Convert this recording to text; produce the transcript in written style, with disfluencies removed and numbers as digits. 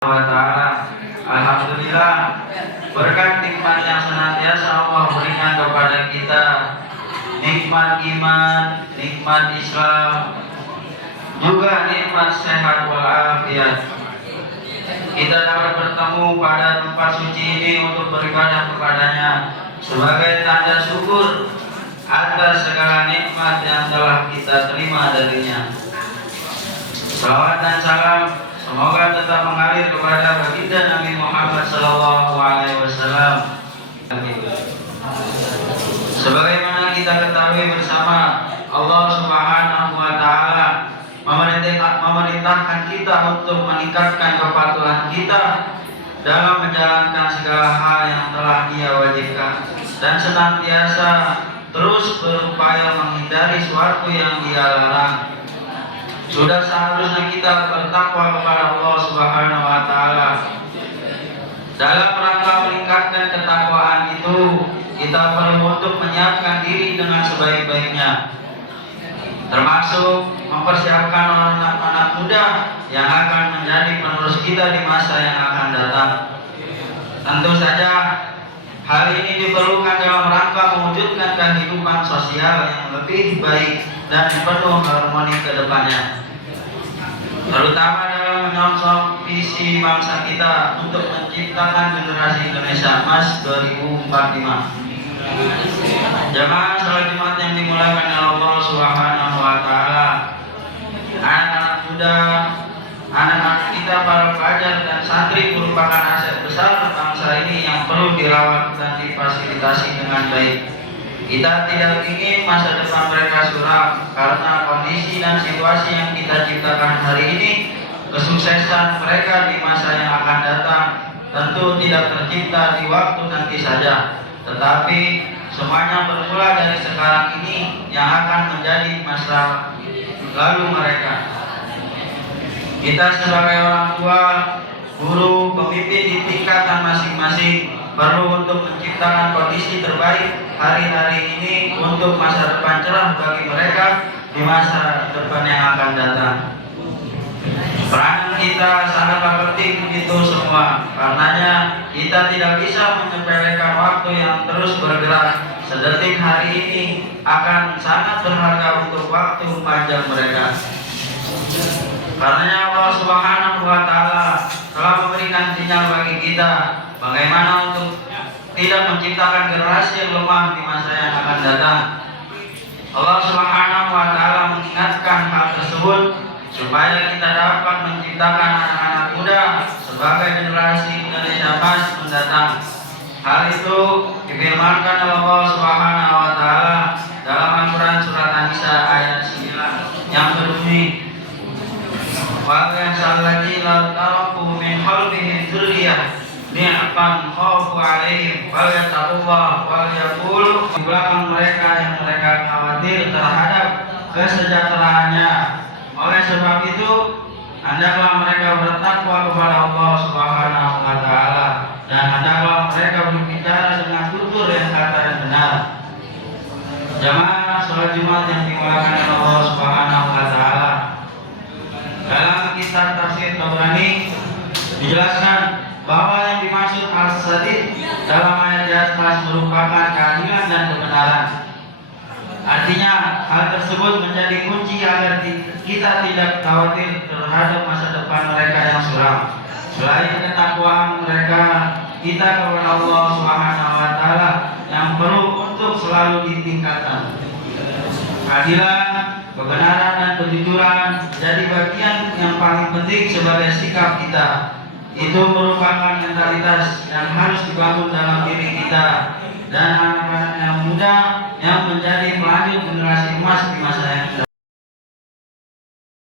wa ta'ala. Alhamdulillah, berkat nikmat yang senantiasa Allah berikan kepada kita, nikmat iman, nikmat Islam, juga nikmat sehat walafiat. Kita dapat bertemu pada tempat suci ini untuk beribadah kepadanya sebagai tanda syukur atas segala nikmat yang telah kita terima darinya. Salawat dan salam semoga tetap mengalir kepada baginda Nabi Muhammad SAW. Sebagaimana kita ketahui bersama, Allah Subhanahu wa Ta'ala memerintahkan kita untuk meningkatkan kepatuhan kita dalam menjalankan segala hal yang telah Dia wajibkan dan senantiasa terus berupaya menghindari sesuatu yang Dia larang. Sudah seharusnya kita bertakwa kepada Allah Subhanahu wa Ta'ala. Dalam rangka meningkatkan ketakwaan itu, kita perlu untuk menyiapkan diri dengan sebaik-baiknya, termasuk mempersiapkan anak-anak muda yang akan menjadi penerus kita di masa yang akan datang. Tentu saja hal ini diperlukan dalam rangka mewujudkan kehidupan sosial yang lebih baik dan penuh harmoni ke depannya, terutama dalam menyongsong visi bangsa kita untuk menciptakan generasi Indonesia Emas 2045. Jamaah salat Jumat yang dimuliakan oleh Allah Subhanahu wa Ta'ala, anak-anak muda, anak-anak kita para pelajar dan santri merupakan aset besar bangsa ini yang perlu dirawat dan difasilitasi dengan baik. Kita tidak ingin masa depan mereka suram karena kondisi dan situasi yang kita ciptakan hari ini. Kesuksesan mereka di masa yang akan datang tentu tidak tercipta di waktu nanti saja, tetapi semuanya bermula dari sekarang ini yang akan menjadi masa lalu mereka. Kita sebagai orang tua, guru, pemimpin di tingkatan masing-masing perlu untuk menciptakan kondisi terbaik hari-hari ini untuk masa depan cerah bagi mereka di masa depan yang akan datang. Peran kita sangatlah penting itu semua. Karenanya kita tidak bisa menyepelekan waktu yang terus bergerak. Sedetik hari ini akan sangat berharga untuk waktu panjang mereka. Karenanya Allah Subhanahu wa Ta'ala telah memberikan sinyal bagi kita bagaimana untuk tidak menciptakan generasi yang lemah di masa yang akan datang. Allah Subhanahu wa Ta'ala mengingatkan hal tersebut supaya kita dapat menciptakan anak-anak muda sebagai generasi Indonesia Emas mendatang. Hal itu difirmankan oleh Allah Subhanahu wa Ta'ala dalam Al-Quran surat An-Nisa ayat 9 yang berbunyi, wa yasallati la taraku min khalfihim dzurriyyah ni'man khafu 'alaihim wa yattaqullah wa yaqulu, di belakang mereka yang mereka khawatir terhadap kesejahteraannya. Oleh sebab itu, hendaklah mereka bertakwa kepada Allah Subhanahu wa Ta'ala dan hendaklah mereka berbicara dengan tutur yang kata dan benar. Jamaah salat Jumat yang dimuliakan oleh Allah Subhanahu wa Ta'ala, dalam kitab tafsir Tabrani dijelaskan bahwa yang dimaksud as-sadid dalam ayat di atas merupakan keadilan dan kebenaran. Artinya hal tersebut menjadi kunci agar kita tidak khawatir terhadap masa depan mereka yang suram. Selain ketakwaan mereka, kita kepada Allah Subhanahu wa Ta'ala yang perlu untuk selalu ditingkatkan. Keadilan, kebenaran dan kejujuran jadi bagian yang paling penting sebagai sikap kita. Itu merupakan mentalitas yang harus dibangun dalam diri kita dan anak-anak yang muda yang menjadi pelanjut generasi emas di masa yang